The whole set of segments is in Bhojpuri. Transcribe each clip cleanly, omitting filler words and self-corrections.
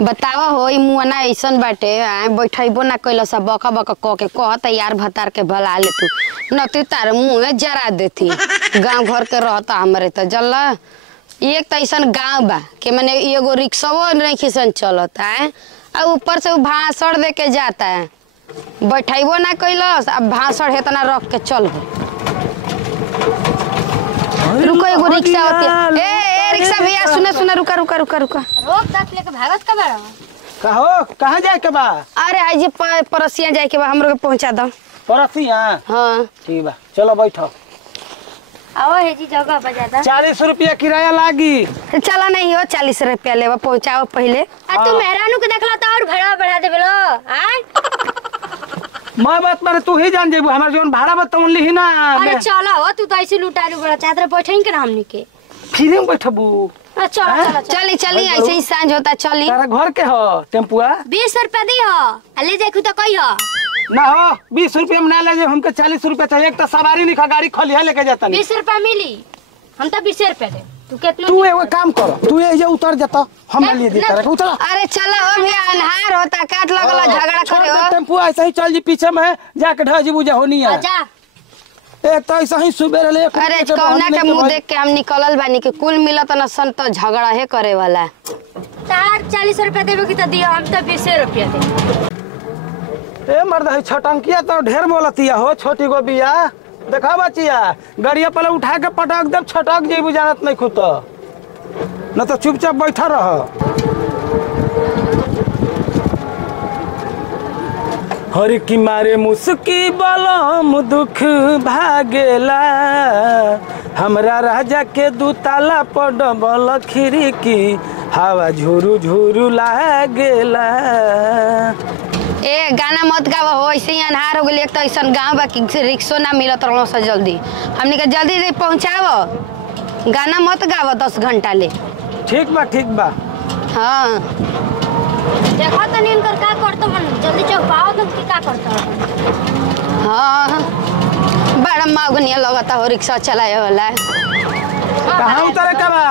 बतावा हो ई मुआना ऐसन बाटे बैठैबो ना कैला सब बका बका क के कहत यार भतार के भला ले तू नती तार मुंह जरा देती गांव घर के रहता हमरे त जल्ला एक त ऐसन गांव बा के माने एगो रिक्शावो नहीं खिसन चलत है आ ऊपर से भाषण दे के जाता है बैठैबो ना कैलस अब भाषण हेतना रख के चल रुको एगो रिक्शा होती ए रिक्शा भैया सुना सुना रुका रुका रुका रुका रोक दांत लेके भागत का बाड़ा कहो कहाँ जाए के बा? अरे आज परसिया जाए के बा हमरो के पहुंचा दो परसिया। हां ठीक बा चलो बैठो। आओ हे जी जगह बजा दा 40 रुपया किराया लागी। चला नहीं हो 40 रुपया लेवा पहुंचाओ पहले। आ तू मेहरानू के देखला तो और भाड़ा बढ़ा देबे लो हां मैं बात माने तू ही जान जेबू हमर जोन भाड़ा बतौन ली ना। अरे चला हो तू तो ऐसे लुटारू बड़ा चादर बैठें के ना हमनी के फ्री में बैठबू। चला चला चली चली ऐसे ही सांझ होता चली। तारा घर के हो टेम्पुआ 20 रुपया दी हो ले जाखू तो कही हो ना हो 20 रुपया में ना ले जे हमके 40 रुपया चाहिए। एक तो सवारी नहीं खा गाड़ी खलिया लेके जाता नहीं 20 रुपया मिली हम तो 20 रुपया दे तू कितना तू एगो काम कर तू ये उतर जाता हम ले दी तारा उतर। अरे चला हो भी अनहार होता काट लगला झगड़ा करे हो टेम्पुआ ऐसे ही चल जी पीछे में जाके ढजी बुझा होनी है। जा एक तो ऐसा ही सुबह ले अरे कौना के मुंह देख के हम निकलल बानी के कुल मिलत न सन तो झगड़ा है करे वाला। तार 40 रुपया देबे की तो दियो हम तो 20 रुपया दे। ए मर्द है छटंकिया तो ढेर बोलतिया हो छोटी गो बिया देखा बचिया गाड़िया पहले उठा के पटक दे छटक जेबू जानत नहीं खुद न तो चुपचाप बैठा रह। हर की मारे मुस्की बलम दुख भागेला हमरा राजा के दुताला पर डबल खिड़की हवा झुरु झुरु लागेला। ए गाना मत गावा हो ऐसे ही अनहार हो गेल। एक तो ऐसन गांव बा कि रिक्शो ना मिलत रहलो से जल्दी हमनी के जल्दी पहुंचाओ गाना मत गावा 10 घंटा ले। ठीक बा हां देखो तो नीन कर का करतो मन जल्दी चौपाओ तुम की का करतो। हां बड़ा मागनिया लगता हो रिक्शा चलाए वाला। कहां उतरे का बा?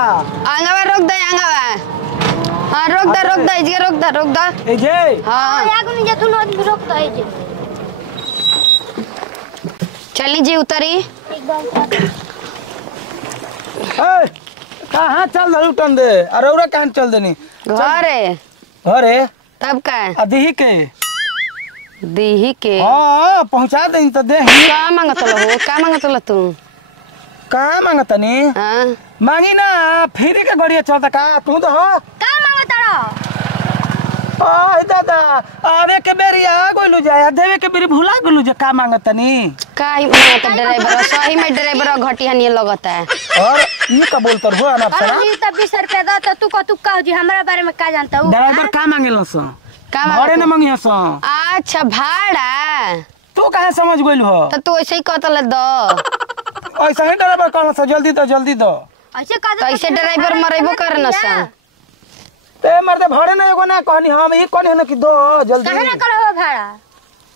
आंगवा रोक दे आंगवा। हां रोक दे इजे रोक दे ए जे हां आगु नहीं जा तू रोक दे जे चली जी उतरी। एकदम ए कहां चल रही टन दे अरे ओरा कहां चल देनी घरे तब का अदही के दीही के हां पहुंचा दे तो दे का मांगत लो तू का मांगतनी हां मांगी ना फिर के गड़िया चलता का तू तो हो का मांगत रो आ दादा आवे के बेरिया गोलू जाया देवे के बेरी भुला गोलू जे का मांगतनी काई मांगत ड्राइवर सही में ड्राइवर घटिया नहीं लगता है। और ये का बोलत हो ना अरे जी तब 20 रुपया दो तो तू को का जी हमरा बारे में का जानता हूं ड्राइवर का मांगेलो सो का भाड़े न मांगियो सो। अच्छा भाड़ा तू काहे समझ गइल हो तो तू ऐसे ही कहतल दो ऐसा ही ड्राइवर कहला सो जल्दी दो ऐसे का तो ऐसे ड्राइवर मरेबो करन सा ए मर्दे भाड़े न एगो ना कहनी हम ई कहनी न कि दो जल्दी काहे ना करो भाड़ा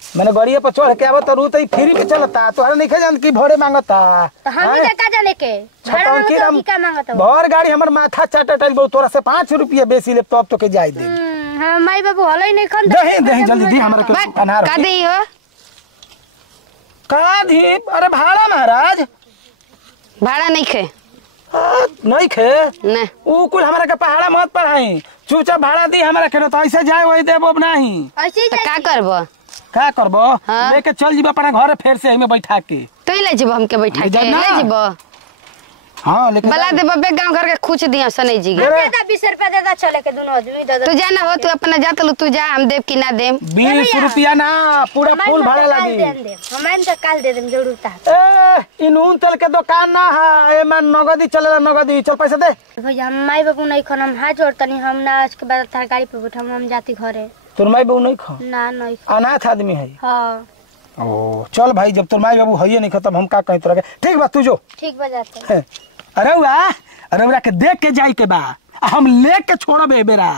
मैंने गड़िया पर चढ़ के आवा तो रूत ही फ्री में चलता तोहरा नहीं जान की भोरे मांगता तो हम ही का जाने के भाड़ा मांगत की का मांगत हो भर गाड़ी हमर माथा चाटल बहु तोरा से 5 रुपया बेसी ले तब तो के जाई दे। हां माई बाबू हलै नहीं खन दही जल्दी दी हमरा के अनार का दी हो का दी। अरे भाड़ा महाराज भाड़ा नहीं खे नहीं खे ना ऊ कुल हमरा के पहाड़ा मत पढ़ाई चुपचाप भाड़ा दी हमरा के तो ऐसे जाए वही देबो नहीं। ऐसे तो का करबो का करबो हाँ? लेके चल जीबो अपना घर फेर से एमे बैठा के तो ले जीबो हमके बैठा के ना। ले जीबो हां लेके बला देबो बे गांव घर के खुच दिया सने जी दे दा 20 रुपया दे दा चले के दोनों आदमी दे तू जाना हो तू अपना जात लो तू जा हम देव की ना देम 20 रुपया ना पूरा फुल भाड़ा लागी। हमारे तो काल दे देम जरूर ता ए इ नून तेल के दुकान ना है एमे नगदी चलेला नगदी चल पैसा दे। भैया माई बाबू नहीं खन हम हाथ जोड़ तनी हम ना आज के बाद तार गाड़ी पे बैठम हम जाती घरे तोर माई बाबू नहीं खा ना नहीं अनाथ आदमी है। हां ओ चल भाई जब तोर माई बाबू हइए नहीं खत्म हम का कहीं तोरा के ठीक बा तू जो ठीक बजाते है। अरे उरा के देख के जाई के बा हम लेके छोड़ब ए बेरा।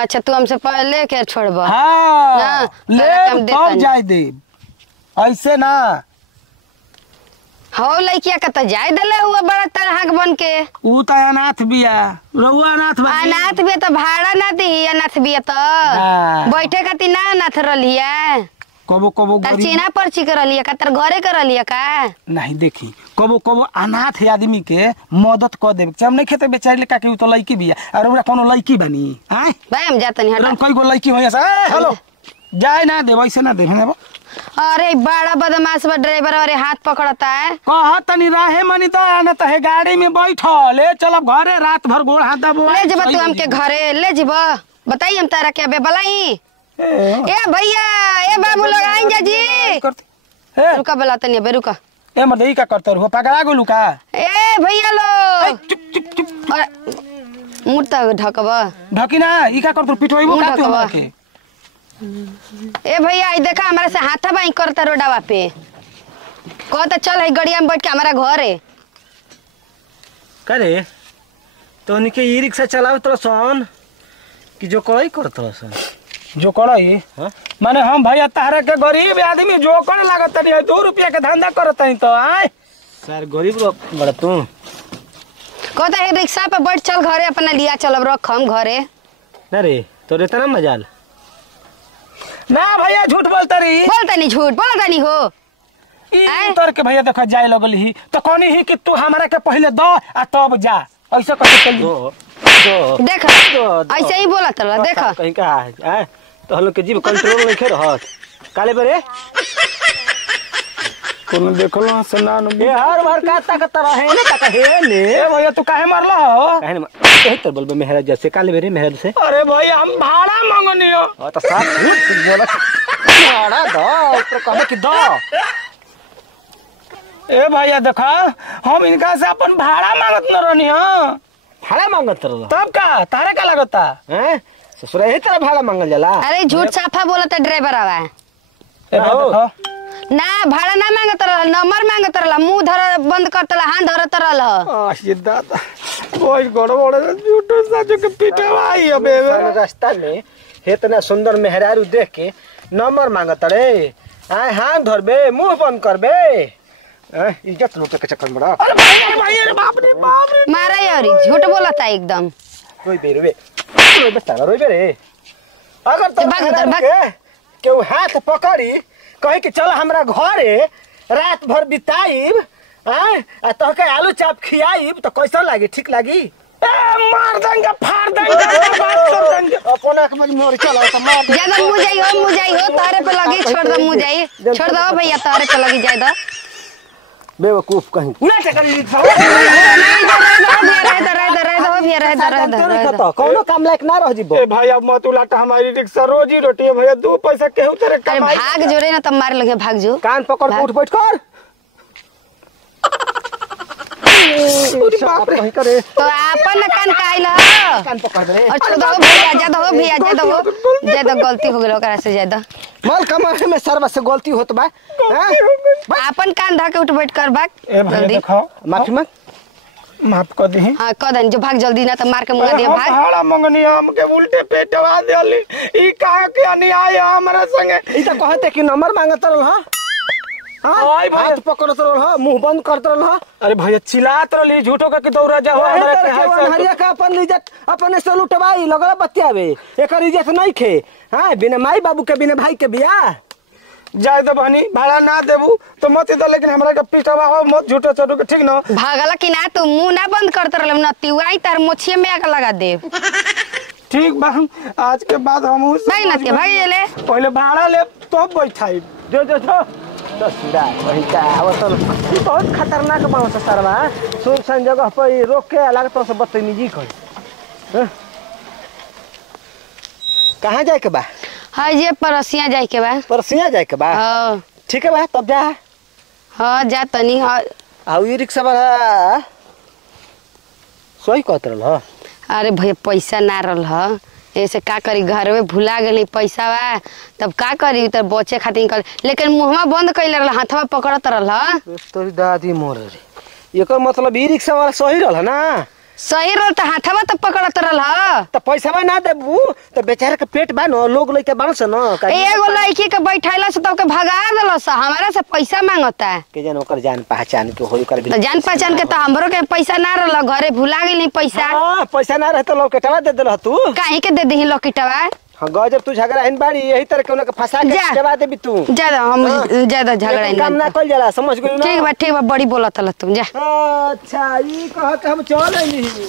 अच्छा तू हमसे पहले के छोड़बो हां ना, ले तारा काम तब देतनी। जाई दे ऐसे ना हो लइकिया का तो जाय दले हुआ बड़ा तरहक बन के। ऊ त अनाथ बिया, रउआ अनाथ बा। अनाथ भी तो भाड़ा ना दी, अनाथ भी तो बैठे खातिर ना अनाथ रलिया। कबो कबो तार चीना पर्ची कर लिया का, तार घरे कर लिया का? नहीं देखी, कबो कबो अनाथ आदमी के मदद कर देबे। जब नहीं खेते बेचारी लेका के ऊ तो लड़की बिया, और ओकरा कोनो लड़की बनी आय भाई हम जातनी हटा। कई गो लड़की होय से हेलो जाय ना दे, वैसे ना दे हेने। अरे बड़ा बदमाश बा ड्राइवर, अरे हाथ पकड़ता है। कह तनी राहे मनी तो ना तो है गाड़ी में बैठल ले चलब घरे, रात भर गोड़ हाथ दबो। ले जब तू हमके घरे ले जब, बताई हम तारा क्या बे बलाई। ए भैया, ए बाबू लोग आइन जा जी। ए रुका बला तनी बे रुका। ए मदई का करतर हो पकड़ा गेलू का? ए भैया लो चुप चुप चुप। अरे मुंह त ढकबा ढकी ना, ई का करतर पिटोइबो का तू हमरा के? ए भैया ई देखा हमारे से हाथा बाई करता रोडवा पे। कहता चल है गड़िया में बैठ के हमारा घरे। करे तो निके ई रिक्शा चलाव तो सन कि जो कई करत सन जो करई हां माने हम भैया तारा के गरीब आदमी जो करे लागत नहीं 2 रुपया के धंधा करत हई तो आय सर गरीब रो बड़ा तू। कहता है रिक्शा पे बैठ चल घरे, अपना लिया चलब रख हम घरे। ना रे तो इतना मजाल ना भैया झूठ बोलता रही। बोलता नहीं झूठ, बोलता नहीं हो। ई उतर के भैया देखा जाए लगल ही तो कहनी ही कि तू हमरा के पहले दो आ तब जा, ऐसे कैसे चल दो दो देखा ऐसे ही बोला तला देखा। कहीं का है तो हम लोग के जीव कंट्रोल नहीं खे रहत काले बरे कोनो देखलो से ना ए हर बार का ताकत रहे ना ताकत है ने। ए भैया तू काहे मारला हो? काहे न कहीं तर बोलबे मेहरा जैसे काले बरे मेहरा से। अरे भैया हम भाड़ा मांगनी हो। तो साथ बोला भाड़ा दो तो कहे कि दो। ए भैया देखा हम इनका से अपन भाड़ा मांगत न रहनी हो। भाड़ा मांगत रहो तब का तारे का लगता हैं ससुर यही तरह भाड़ा मांगल जाला। अरे झूठ साफा बोलता ड्राइवर आवा। ए भैया देखो ना भाड़ा ना मांगत रहल, नंबर मांगत रहल, मुंह धर बंद करतला, हाथ धरत रहल। ये दादा कोई गड़बड़ झूठो साचो के पिटवाई अबे रास्ता में इतना सुंदर मेहरारू देख के नंबर मांगत रे आए हाथ धरबे मुंह बंद करबे इज्जत लूटे के चक्कर में बड़ा। अरे भाई अरे बाप रे बाप रे मारा यार झूठ बोलता एकदम। रोई बे साला रोई बे रे। अगर तो भाग उधर, भाग। केहू हाथ पकड़ी कहे कि चल हमरा घरे रात भर बिताइब आ तोहके आलू चाप खियाइब तो कैसा लागी? ठीक लागी? मार देंगे फाड़ देंगे बात कर देंगे अपन आंख में मोर चला तो मार दे। ज्यादा मुँह जाई हो तारे पे लगी, छोड़ दो मुँह जाई, छोड़ दो भैया तारे पे लगी जाए दो। बेवकूफ कहीं ना टकरी कौनो काम लायक ना रह जीबो। ए भाई अब मत उलाटा, हमारी रिक्शा रोजी रोटी है भैया, 2 पैसा केहू तेरे अरे कमाई। भाग जो रे ना तब मार लगे, भाग जो। कान पकड़ के उठ बैठ कर। बाप रे कहीं करे तो अपन कान काइल कान पकड़ दे और छोड़ दो भैया, ज्यादा हो भैया, ज्यादा गलती हो गेल ओकरा से ज्यादा। माल कमाए में सर्व से गलती होत बा। अपन कान धके उठ बैठ कर भाग ए भैया जल्दी। देखो माफी मांग माफ कर दी। हाँ कह दन जो भाग जल्दी ना तो मार के मुँह दे भाग। भाड़ा मंगनी हम के उल्टे पेटवा देली। ई कहा के अन्याय है हमरा संगे। ई त कहते कि नंबर मांगत रहल हां हाय भाई हाथ पकड़त रहल हां मुंह बंद करत रहल हां। अरे भैया चिल्लात रहली झूठो का के दौड़ा जा हो हमरा के हाथ हरिया का अपन इज्जत अपने से लुटवाई लगल बतियावे एकर इज्जत नहीं खे। हां बिना माई बाबू के बिना भाई के बियाह जाए दो बहनी, भाड़ा ना देबू तो मत दो, लेकिन हमरा के पिटवा हो मत झूठो चटो के, ठीक ना? भागला कि ना तू मुंह ना बंद करते रहल ना तिवाई तार मोछिए में आग लगा दे। ठीक बा, आज के बाद हम भाई ना भाग ले पहले भाड़ा ले तो बैठाई। जो जो जो दसुरा वही का आवतल बहुत खतरनाक बात सरवा। सुनसान जगह पर रोक के लागत से बदतमीजी कर। कहाँ जाए के बा? हाँ ये परसिया जाए के बा। परसिया जाए के बा? हाँ ठीक है बा तब जा। हाँ जा तनी। हाँ आउ ई रिक्शा वाला सही कहत रहल ह। अरे भैया पैसा ना रहल ह, ऐसे का करी घर में भुला गई पैसा बा, तब का करी तब बचे खातिर निकल, लेकिन मुहवा बंद कैले रहल, हाथवा पकड़त रहल। तोरी दादी मोर रे एकर मतलब ई रिक्शा वाला सही रहल ना सही रह त हाथवा त पकड़त रहल ह। तो पैसा ना देबू तो बेचारा के पेट बा न लोग लइका बान से न एगो लड़की के बैठैला से तब के भगा देलस हमारा से पैसा मांगता है। के जन ओकर जान पहचान के होई कर तो जान पहचान के तो हमरो के पैसा ना रहल घरे भुला गेली पैसा। हां पैसा ना रहत लोग केटवा दे देल तू काहे के दे दही लॉकेटवा। हां गजब तू झगड़ा हन बाड़ी यही तरह के फंसा के जा। देवा देबी तू ज्यादा हम ज्यादा झगड़ा लेकिन काम ना नहीं। कल जाला समझ गइल ना ठीक बा बड़ी बोलत हल तुम जा। अच्छा ई कह के हम चल आइली